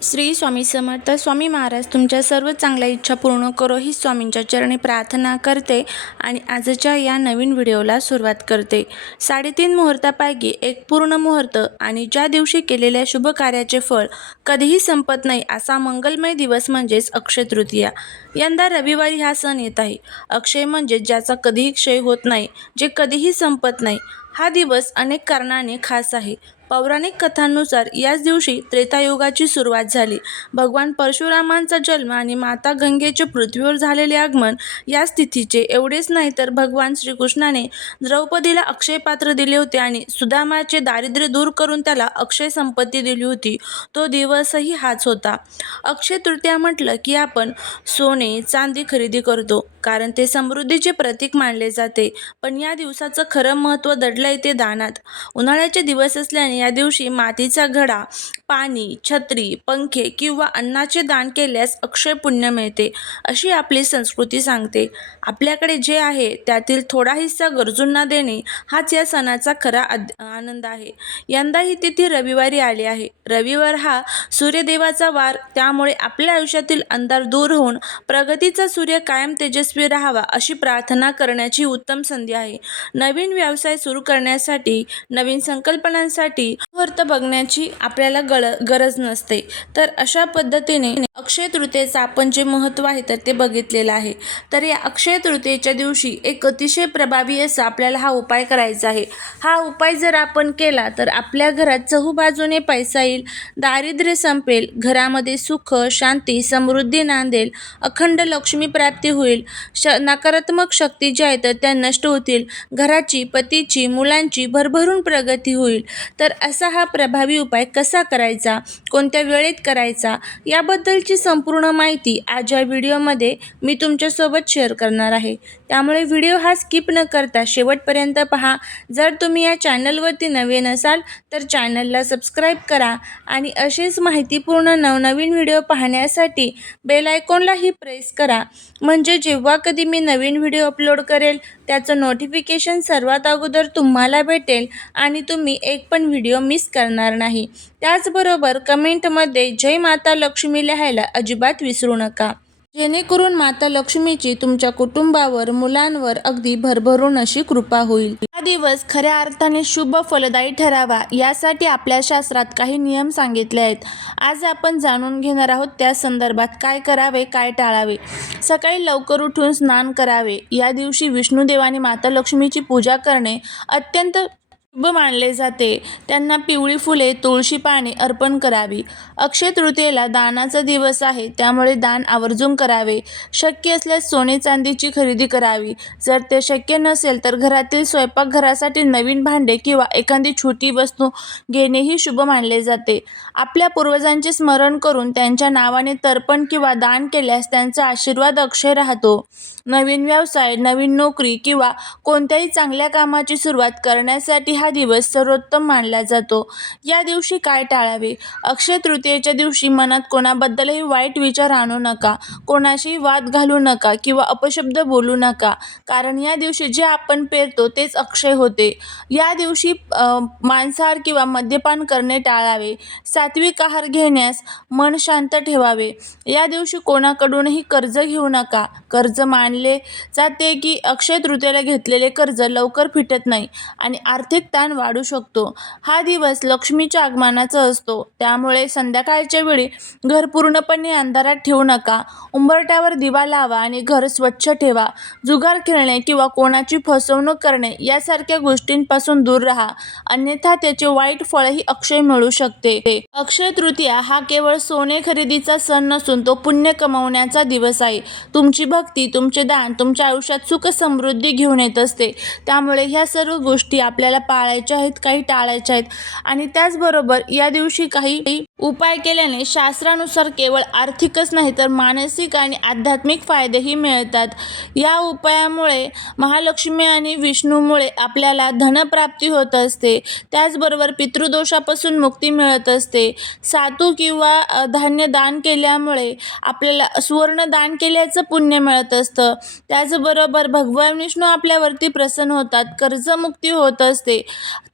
श्री स्वामी समर्थ. स्वामी महाराज तुमच्या सर्व चांगल्या इच्छा पूर्ण करो ही स्वामींच्या चरणी प्रार्थना करते आणि आजच्या या नवीन व्हिडिओला सुरुवात करते. 3.5 मुहूर्तापैकी एक पूर्ण मुहूर्त आणि ज्या दिवशी केलेल्या शुभ कार्याचे फळ कधीही संपत नाही असा मंगलमय दिवस म्हणजेच अक्षय तृतीया. यंदा रविवारी हा सण येत आहे. अक्षय म्हणजे ज्याचा कधीही क्षय होत नाही, जे कधीही संपत नाही. हा दिवस अनेक कारणाने खास आहे. पौराणिक कथांनुसार याच दिवशी त्रेतायुगाची सुरुवात झाली. भगवान परशुरामांचा जन्म आणि माता गंगेचे पृथ्वीवर झालेले आगमन याच तिथीचे. एवढेच नाही तर भगवान श्रीकृष्णाने द्रौपदीला अक्षय पात्र दिले होते आणि सुदामाचे दारिद्र्य दूर करून त्याला अक्षय संपत्ती दिली होती. तो दिवसही हाच होता. अक्षय तृतीया म्हटलं की आपण सोने चांदी खरेदी करतो, कारण ते समृद्धीचे प्रतीक मानले जाते. पण या दिवसाचं खरं महत्त्व दडलंय ते दानात. उन्हाळ्याचे दिवस असल्याने या दिवशी मातीचा घडा, पाणी, छत्री, पंखे किंवा अन्नाचे दान केल्यास अक्षय पुण्य मिळते, अशी आपली संस्कृती सांगते. आपल्याकडे जे आहे त्यातील थोडा हिस्सा गरजूंना देणे हाच या सणाचा खरा आनंद आहे. यंदा ही तिथी रविवारी आली आहे. रविवार हा सूर्यदेवाचा वार, त्यामुळे आपल्या आयुष्यातील अंधार दूर होऊन प्रगतीचा सूर्य कायम तेजस्वी राहावा अशी प्रार्थना करण्याची उत्तम संधी आहे. नवीन व्यवसाय सुरू करण्यासाठी, नवीन संकल्पनांसाठी मुहूर्त बघण्याची आपल्याला गरज नसते. तर अशा पद्धतीने अक्षय तृतीयेचं आपण जे महत्त्व आहे तर ते बघितलेलं आहे. तर या अक्षय तृतीयेच्या दिवशी एक अतिशय प्रभावी असा आपल्याला हा उपाय करायचा आहे. हा उपाय जर आपण केला तर आपल्या घरात चहूबाजूने पैसा येईल, दारिद्र्य संपेल, घरामध्ये सुख, शांती, समृद्धी नांदेल, अखंड लक्ष्मी प्राप्ती होईल, नकारात्मक शक्ती ज्या आहेत त्या नष्ट होतील, घराची, पतीची, मुलांची भरभरून प्रगती होईल. तर असा हा प्रभावी उपाय कसा करायचा, कोणत्या वेळेत करायचा, याबद्दलची संपूर्ण माहिती आज या व्हिडिओमध्ये मी तुमच्यासोबत शेअर करणार आहे. त्यामुळे व्हिडिओ हा स्किप न करता शेवटपर्यंत पहा. जर तुम्ही या चॅनलवरती नवीन असाल तर चॅनलला सबस्क्राईब करा आणि असेच माहितीपूर्ण नवनवीन व्हिडिओ पाहण्यासाठी बेल आयकॉनलाही प्रेस करा, म्हणजे जेव्हा कधी मी नवीन व्हिडिओ अपलोड करेल त्याचं नोटिफिकेशन सर्वात अगोदर तुम्हाला भेटेल आणि तुम्ही एक पण व्हिडिओ मिस करणार नाही. त्याचबरोबर कमेंटमध्ये जय माता लक्ष्मी लिहायला अजिबात विसरू नका, जेणेकरून माता लक्ष्मीची तुमच्या कुटुंबावर, मुलांवर अगदी भरभरून अशी कृपा होईल. हा दिवस खऱ्या अर्थाने शुभ फलदायी ठरावा यासाठी आपल्या शास्त्रात काही नियम सांगितले आहेत. आज आपण जाणून घेणार आहोत त्या संदर्भात काय करावे, काय टाळावे. सकाळी लवकर उठून स्नान करावे. या दिवशी विष्णुदेव आणि माता लक्ष्मीची पूजा करणे अत्यंत शुभ मानले जाते. त्यांना पिवळी फुले, तुळशी पाने अर्पण करावी. अक्षय तृतीयेला दानाचा दिवस आहे, त्यामुळे दान आवर्जून करावे. शक्य असल्यास सोने चांदीची खरेदी करावी. जर ते शक्य नसेल तर घरातील स्वयंपाकघरासाठी नवीन भांडे किंवा एखादी छोटी वस्तू घेणेही शुभ मानले जाते. आपल्या पूर्वजांचे स्मरण करून त्यांच्या नावाने तर्पण किंवा दान केल्यास त्यांचा आशीर्वाद अक्षय राहतो. नवीन व्यवसाय, नवीन नोकरी किंवा कोणत्याही चांगल्या कामाची सुरुवात करण्यासाठी हा दिवस सर्वोत्तम मानला जातो. या दिवशी काय टाळावे? अक्षय तृतीयेच्या दिवशी मनात कोणाबद्दलही वाईट विचार आणू नका, कोणाशीही वाद घालू नका किंवा अपशब्द बोलू नका, कारण या दिवशी जे आपण पेरतो तेच अक्षय होते. या दिवशी मांसाहार किंवा मद्यपान करणे टाळावे. सात्विक आहार घेण्यास मन शांत ठेवावे. या दिवशी कोणाकडूनही कर्ज घेऊ नका. कर्ज मानले जाते की अक्षय तृतीयेला घेतलेले कर्ज लवकर फिटत नाही आणि आर्थिक ताण वाढू शकतो. हा दिवस लक्ष्मीच्या आगमनाचा असतो, त्यामुळे संध्याकाळच्या वेळी घर पूर्णपणे अंधारात ठेवू नका. उंबरठ्यावर दिवा लावा आणि घर स्वच्छ ठेवा. जुगार खेळणे किंवा कोणाची फसवणूक करणे यासारख्या गोष्टींपासून दूर राहा, अन्यथा त्याचे वाईट फळही अक्षय मिळू शकते. अक्षय तृतीया हा केवळ सोने खरेदीचा सण नसून तो पुण्य कमावण्याचा दिवस आहे. तुमची भक्ती, तुमचे दान तुमच्या आयुष्यात सुख समृद्धी घेऊन येत असते. त्यामुळे ह्या सर्व गोष्टी आपल्याला पाळायच्या आहेत, काही टाळायच्या आहेत. आणि त्याचबरोबर या दिवशी काही उपाय केल्याने शास्त्रानुसार केवळ आर्थिकच नाही तर मानसिक आणि आध्यात्मिक फायदेही मिळतात. या उपायामुळे महालक्ष्मी आणि विष्णूमुळे आपल्याला धनप्राप्ती होत असते. त्याचबरोबर पितृदोषापासून मुक्ती मिळत असते. सातू किंवा धान्य दान केल्यामुळे आपल्याला सुवर्ण दान केल्याचं पुण्य मिळत असतं. त्याचबरोबर भगवान विष्णू आपल्यावरती प्रसन्न होतात, कर्जमुक्ती होत असते.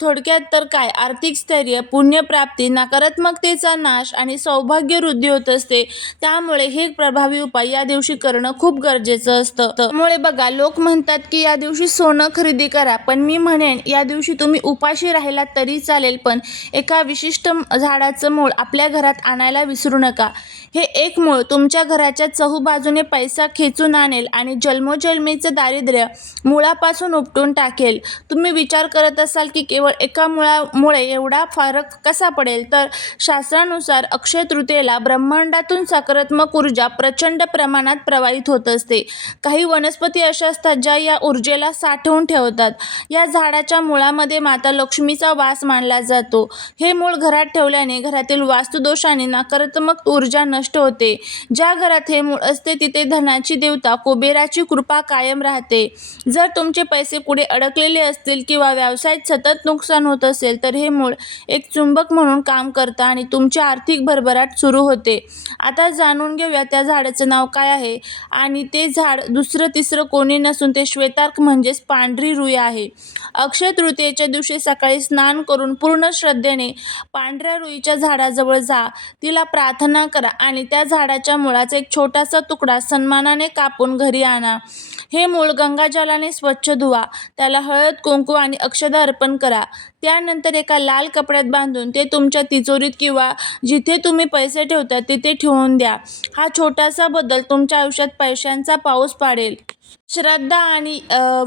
थोडक्यात तर काय, आर्थिक स्थैर्य, पुण्यप्राप्ती, नकारात्मकतेचा दोषांचा नाश आणि सौभाग्य वृद्धी होत असते. त्यामुळे हे प्रभावी उपाय या दिवशी करणं खूप गरजेचं असतं. त्यामुळे बघा, लोक म्हणतात की या दिवशी सोनं खरेदी करा, पण मी म्हणेन या दिवशी तुम्ही उपाशी राहिलात तरी चालेल, पण एका विशिष्ट झाडाचं मूळ आपल्या घरात आणायला विसरू नका. हे एक मूळ तुमच्या घराच्या चहूबाजूने पैसा खेचून आणेल आणि जन्मोजन्मीचं दारिद्र्य मुळापासून उपटून टाकेल. तुम्ही विचार करत असाल की केवळ एका मुळे एवढा फरक कसा पडेल? तर शास्त्रानुसार अक्षय तृतीयेला ब्रह्मांडातून सकारात्मक ऊर्जा प्रचंड प्रमाणात प्रवाहित होत असते. काही वनस्पती अशा असतात ज्या या ऊर्जेला साठवून ठेवतात. या झाडाच्या मुळामध्ये माता लक्ष्मीचा वास मानला जातो. हे मूळ घरात ठेवल्याने घरातील वास्तुदोष आणि नकारात्मक ऊर्जा नष्ट होते. ज्या घरात हे मूळ असते तिथे धनाची देवता कुबेराची कृपा कायम राहते. जर तुमचे पैसे कुठे अडकलेले असतील किंवा व्यवसायात सतत नुकसान होत असेल तर हे मूळ एक चुंबक म्हणून काम करतं आणि तुमची आर्थिक भरभराट सुरू होते. आता जाणून घेऊया त्या झाडाचं नाव काय आहे. आणि ते झाड दुसरं तिसरं कोणी नसून ते श्वेतार्क म्हणजेच पांढरी रुई आहे. अक्षय तृतीयेच्या दिवशी सकाळी स्नान करून पूर्ण श्रद्धेने पांढऱ्या रुईच्या झाडाजवळ जा. तिला प्रार्थना करा आणि त्या झाडाच्या मुळाचा एक छोटासा तुकडा सन्मानाने कापून घरी आणा. हे मूळ गंगाजलाने स्वच्छ धुवा. त्याला हळद, कुंकू आणि अक्षता अर्पण करा. त्यानंतर एका लाल कपड्यात बांधून ते तुमच्या तिजोरीत किंवा जिथे तुम्ही पैसे ठेवता तिथे ठेवून द्या. हा छोटासा बदल तुमच्या आयुष्यात पैशांचा पाऊस पाडेल. श्रद्धा आणि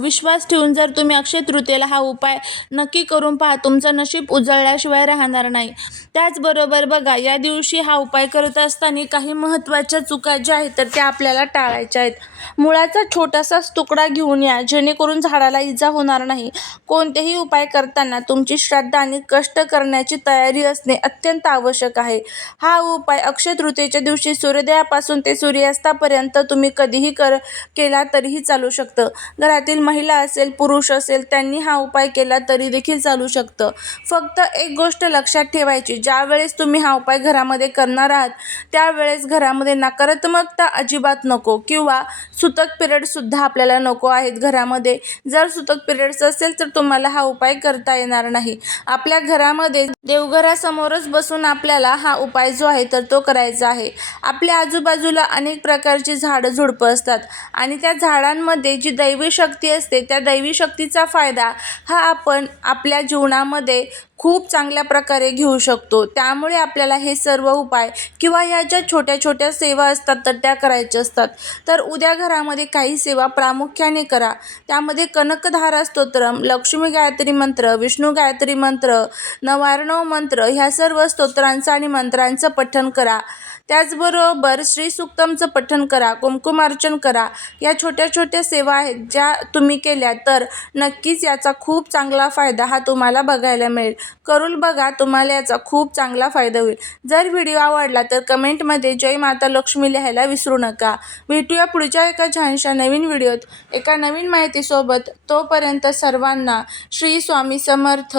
विश्वास ठेवून जर तुम्ही अक्षय तृतीयेला हा उपाय नक्की करून पहा, तुमचं नशीब उजळल्याशिवाय राहणार नाही. त्याचबरोबर बघा, या दिवशी हा उपाय करत असताना काही महत्त्वाच्या चुका ज्या आहेत तर त्या आपल्याला टाळायच्या आहेत. मुळाचा छोटासा तुकडा घेऊन या, जेणेकरून झाडाला इजा होणार नाही. कोणतेही उपाय करताना तुमची श्रद्धा आणि कष्ट करण्याची तयारी असणे अत्यंत आवश्यक आहे. हा उपाय अक्षय तृतीयेच्या दिवशी सूर्योदयापासून ते सूर्यास्तापर्यंत तुम्ही कधीही केला तरीही चालू शकतं. घरातील महिला असेल, पुरुष असेल, त्यांनी हा उपाय केला तरी देखील चालू शकतं. फक्त एक गोष्ट लक्षात ठेवायची, ज्या वेळेस तुम्ही हा उपाय घरामध्ये करणार आहात त्यावेळेस घरामध्ये नकारात्मकता अजिबात नको किंवा सुतक पिरियडसुद्धा आपल्याला नको आहेत घरामध्ये. जर सुतक पिरियड्स असेल तर तुम्हाला हा उपाय करता येणार नाही. आपल्या घरामध्ये देवघरासमोरच बसून आपल्याला हा उपाय जो आहे तर तो करायचा आहे. आपल्या आजूबाजूला अनेक प्रकारची झाडं झुडपं असतात आणि त्या झाडांमध्ये जी दैवी शक्ती असते त्या दैवी शक्तीचा फायदा हा आपण आपल्या जीवनामध्ये खूप चांगल्या प्रकारे घेऊ शकतो. त्यामुळे आपल्याला हे सर्व उपाय किंवा ह्या ज्या छोट्या छोट्या सेवा असतात तर त्या करायच्या असतात. तर उद्या घरामध्ये काही सेवा प्रामुख्याने करा. त्यामध्ये कनकधारा स्तोत्रम, लक्ष्मी गायत्री मंत्र, विष्णू गायत्री मंत्र, नवार्णव मंत्र ह्या सर्व स्तोत्रांचं आणि मंत्रांचं पठण करा. त्याचबरोबर श्रीसूक्तमचं पठण करा, कुंकुमार्चन करा. या छोट्या छोट्या सेवा आहेत ज्या तुम्ही केल्या तर नक्कीच याचा खूप चांगला फायदा हा तुम्हाला बघायला मिळेल. करून बघा, तुम्हाला याचा खूप चांगला फायदा होईल. जर व्हिडिओ आवडला तर कमेंटमध्ये जय माता लक्ष्मी लिहायला विसरू नका. भेटूया पुढच्या एका छानशा नवीन व्हिडिओत एका नवीन माहितीसोबत. तोपर्यंत सर्वांना श्री स्वामी समर्थ.